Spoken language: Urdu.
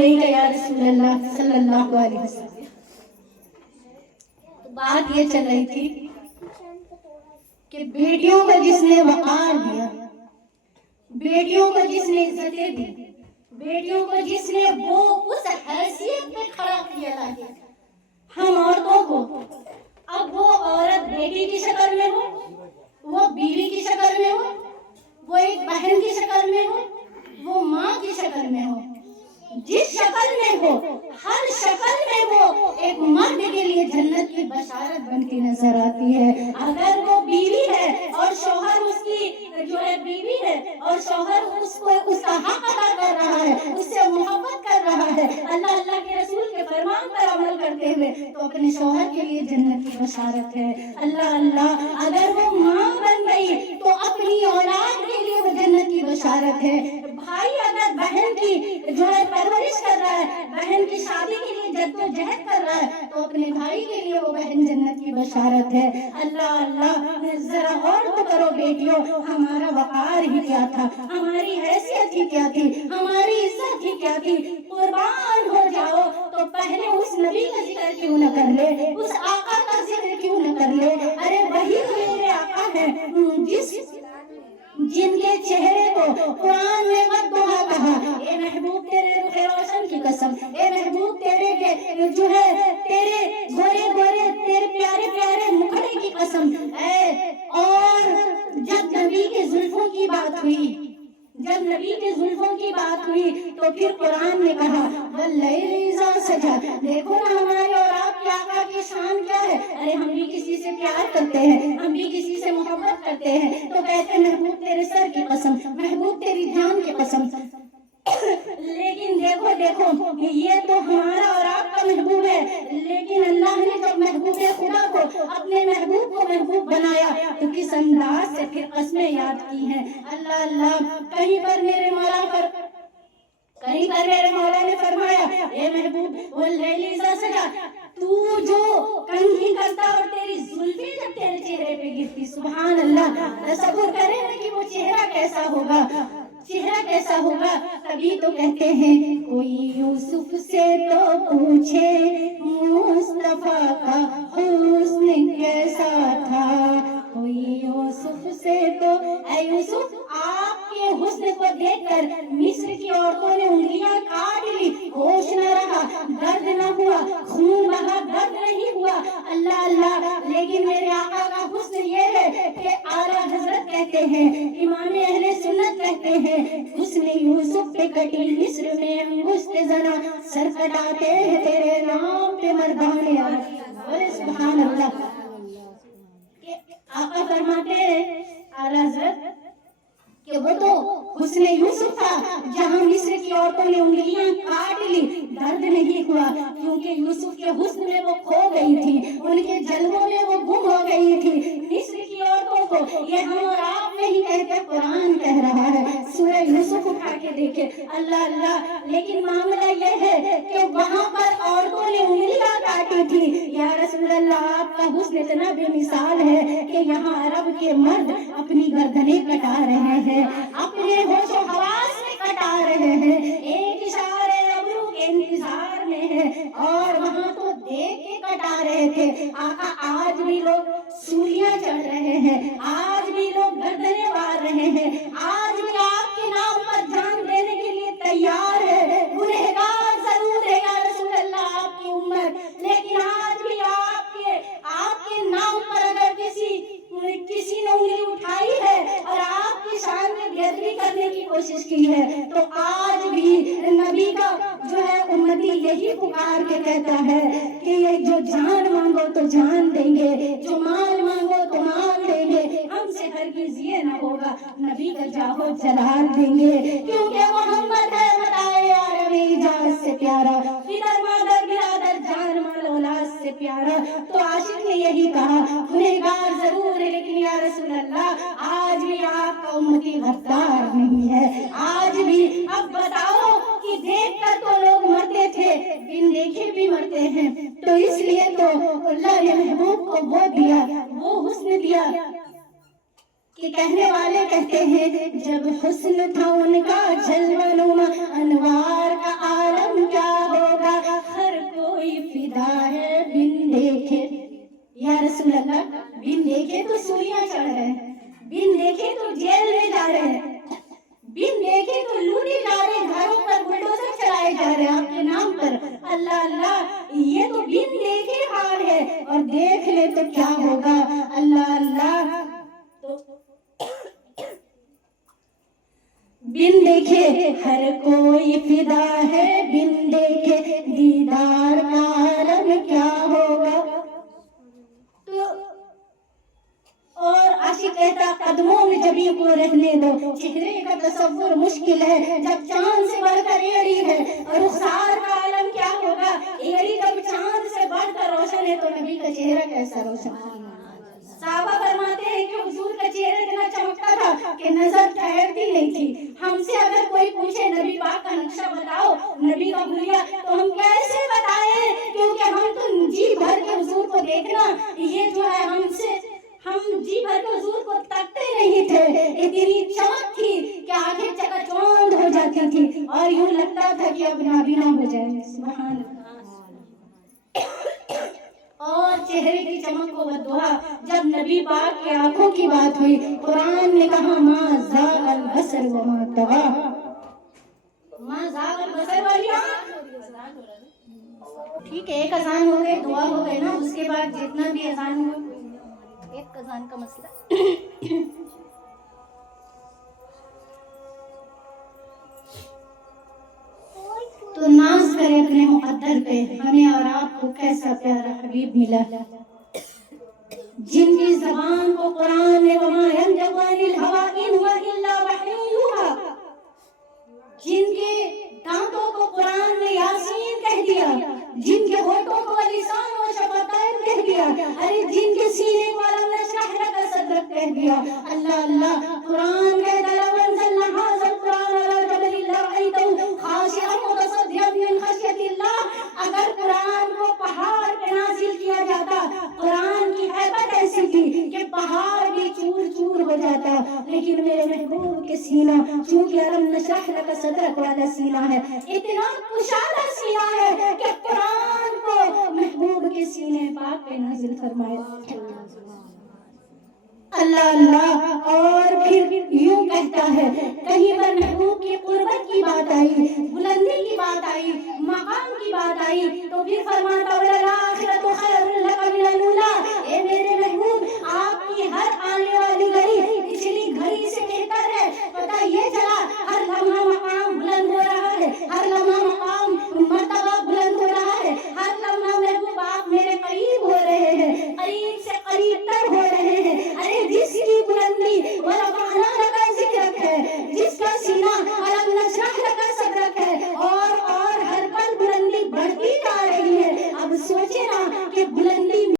علیک یا رسول اللہ صلی اللہ علیہ وسلم۔ تو بات یہ چل رہی تھی کہ بیٹیوں کو جس نے وقار دیا، بیٹیوں کو جس نے عزتیں دی، بیٹیوں کو جس نے وہ اس حیثیت پہ کھڑا کیا تھا، ہم عورتوں کو اب وہ عورت بیٹی کی شکل میں ہو، وہ بیوی کی شکل میں ہو، وہ ایک بہن کی شکل میں ہو، وہ ماں کی شکل میں ہو، جس شکل میں ہو، ہر شکل میں وہ ایک مرد کے لیے جنت کی بشارت بنتی نظر آتی ہے۔ اگر وہ بیوی ہے اور شوہر اس کی جو ہے بیوی ہے اور شوہر اس کو اس کا حق ادا کر رہا ہے، اس سے محبت کر رہا ہے، اللہ کے رسول کے فرمان پر عمل کرتے ہوئے، تو اپنے شوہر کے لیے جنت کی بشارت ہے۔ اللہ اگر وہ ماں بن گئی تو اپنی اولاد کے لیے وہ جنت کی بشارت ہے۔ بھائی اگر بہن کی جو ہے پرورش کر رہا ہے، بہن کی شادی کے لیے جدوجہد کر رہا ہے، تو اپنے بھائی کے لیے وہ بہن جنت کی بشارت ہے۔ اللہ ذرا غور تو کرو بیٹیوں، ہمارا وقار ہی کیا تھا، ہماری حیثیت ہی کیا تھی، ہماری عزت ہی کیا تھی۔ قربان ہو جاؤ تو پہلے اس نبی کا ذکر کیوں نہ کر لے، اس آقا کا ذکر کیوں نہ کر لے؟ ارے وہی تو میرے آقا ہے جن کے چہرے کو قرآن نے مدعا کہا، اے محبوب تیرے رخ روشن کی قسم، اے محبوب تیرے جو ہے تیرے گورے گورے تیرے پیارے پیارے مکھڑے کی قسم۔ اور جب نبی کے زلفوں کی بات ہوئی، جب نبی کے زلفوں کی بات ہوئی تو پھر قرآن نے کہا واللیل اذا سجا۔ دیکھو نا ہمارے اور آپ کے آقا کی شان کیا ہے۔ ارے ہم بھی کسی سے پیار کرتے ہیں، ہم بھی کسی سے محبت کرتے ہیں تو کہتے ہیں محبوب تیرے سر کی قسم، محبوب تیری جان کی قسم۔ لیکن دیکھو یہ تو ہمارا اور آپ کا محبوب ہے، لیکن اللہ نے جب محبوب خدا کو اپنے محبوب کو محبوب بنایا تو کس انداز سے پھر قسمیں یاد کی ہیں۔ اللہ کہیں پر میرے مولا نے فرمایا اے محبوب واللیل اذا سجا، تو جو کنگھی کرتا اور تیری زلفیں جب تیرے چہرے پہ گرتی، سبحان اللہ، تصور کریں کہ وہ چہرہ کیسا ہوگا، چہرہ کیسا ہوگا۔ تبھی تو کہتے ہیں کوئی یوسف سے تو پوچھے مصطفیٰ کا حسن کیسا تھا، کوئی یوسف سے تو اے یوسف آپ کے حسن کو دیکھ کر مصر کی عورتوں نے انگلیاں کاٹ لی، ہوش نہ رہا، درد نہ ہوا، خون بہا، درد نہیں ہوا۔ اللہ لیکن میرے آقا کا حسن یہ ہے کہ اعلیٰ حضرت کہتے ہیں، امام اہل سنت کہتے ہیں، حسن یوسف پہ کٹی مصر میں انگشت زنا، سر کٹاتے ہیں تیرے نام پہ مردان عرب۔ سبحان اللہ، آقا فرماتے ہیں اعلیٰ حضرت کہ وہ تو حسن یوسف تھا جہاں مصر کی عورتوں نے انگلیاں کاٹ لی، درد نہیں ہوا، کیونکہ یوسف کے حسن میں وہ کھو گئی تھی، ان کے جلووں میں وہ گم ہو گئی تھی۔ مصر کی عورتوں کو یہ ہم اور آپ نہیں کہتے، قرآن کہہ رہا ہے، سورہ یوسف اٹھا کے دیکھے۔ اللہ لیکن معاملہ یہ ہے کہ وہاں پر عورتوں نے انگلیاں کاٹی تھی۔ یا رسول اللہ آپ کا حسن اتنا بے مثال ہے کہ یہاں عرب کے مرد اپنی گردنیں کٹا رہے ہیں، اپنے ہوش و حواس میں کٹا رہے ہیں، ایک اشارے ابرو کے انتظار میں ہے، اور وہاں تو دیکھ کے کٹا رہے تھے۔ آقا آج بھی لوگ سولیاں چڑھ رہے ہیں، آج بھی لوگ گردنیں وار رہے ہیں، آج بھی آپ کے نام پر جان دینے کے لیے تیار ہے۔ گنہگار ضرور ہے یا رسول اللہ آپ کی امت، لیکن آج بھی آپ کے نام پر اگر کسی نے انگلی اٹھائی ہے اور آپ کی شان میں بے ادبی کرنے کی کوشش کی ہے تو آج بھی نبی کا جو ہے امتی یہی پکار کے کہتا ہے کہ یہ جو جان مانگو تو جان دیں گے، جو مال مانگو تو مال دیں گے، ہم سے ہرگز یہ نہ ہوگا نبی کا جاہو جلال دیں گے، کیونکہ محمد ہے بتائے یار اجاز سے پیارا، فدر مادر برادر جان مال اولاد سے پیارا۔ تو عاشق نے یہی کہا گنہگار ضرور ہے لیکن یا رسول اللہ آج بھی آپ کا امتی غدار نہیں ہے، آج بھی۔ اب بتاؤ کہ دیکھ کر تو لوگ مرتے تھے، بن دیکھے بھی مرتے ہیں، تو اس لیے تو اللہ نے محبوب کو وہ دیا، وہ حسن دیا کہ کہنے والے کہتے ہیں جب حسن تھا ان کا جلوہ نما، انوار کا عالم کیا جا رہے ہیں آپ کے نام پر. اللہ اللہ یہ تو بن دیکھے حال ہے, اور دیکھ لے تو کیا ہوگا. اللہ اللہ تو بن دیکھے ہر کوئی فدا ہے, بن دیکھے دیدار کا عالم کیا ہوگا. تو اور عاشق کہتا قدموں میں جبھی کو رہنے دو, چہرے کا تصور مشکل ہے جب چاند سے بڑھ کر ایڑی ہے, اور رخسار کا عالم کیا ہوگا. ایڑی جب چاند سے بڑھ کر روشن ہے تو نبی کا چہرہ کیسا روشن ہے. صحابہ فرماتے ہیں کہ حضور کا چہرہ اتنا چمکتا تھا کہ نظر ٹھہرتی نہیں تھی. ہم سے اگر کوئی پوچھے نبی پاک کا نقشہ بتاؤ, نبی کا حلیہ, تو ہم کیسے بتائیں, کیونکہ ہم تو جی بھر کے حضور کو دیکھنا, یہ جو ہے ہم جی بھر کے حضور کو تکتے نہیں تھے. اتنی چمک تھی کہ آنکھیں چکچوند ہو جاتی تھی اور یوں لگتا تھا کہ اب نابینا ہو جائے. سبحان اللہ. اور چہرے کی چمک کو بددعا جب نبی پاک کی آنکھوں کی بات ہوئی, قرآن نے کہا ما زاغ البصر وما طغى. ما زاغ البصر والی ٹھیک ہے, ایک اذان ہو گئی, دعا ہو گئی نا, اس کے بعد جتنا بھی اذان ہو, ایک اذان کا مسئلہ. تو ناز کرے اپنے مقدر پہ, ہمیں اور آپ کو کیسا پیارا حبیب ملا, جن کی زبان کو قرآن نے وما ينطق عن الهوى ان هو الا وحی یوحی, جن کے دانتوں کو قرآن نے یاسین کہہ دیا, جن کے ہونٹوں کو لسان و شفتین کہہ دیا, ارے جن کے سینے کو الم نشرح لک صدرک کہہ دیا. اللہ اللہ قرآن کہتا لو انزلنا هذا القرآن على جبل لرأيته خاشعا متصدعا من خشیۃ اللہ. اگر قرآن کو پہاڑ پہ نازل کیا جاتا, قرآن کی ہیبت ایسی تھی کہ پہاڑ بھی چور چور ہو جاتا, لیکن میرے محبوب کے سینہ چونکہ الم نشرح لک صدرک والا سینہ ہے, اتنا کشادہ سینہ ہے کہ قرآن کو محبوب کے سینے پاک پہ نازل فرمایا. اللہ اللہ. اور پھر یوں کہتا ہے, کہیں پر محبوب کی قربت کی بات آئی, بلندی کی بات آئی,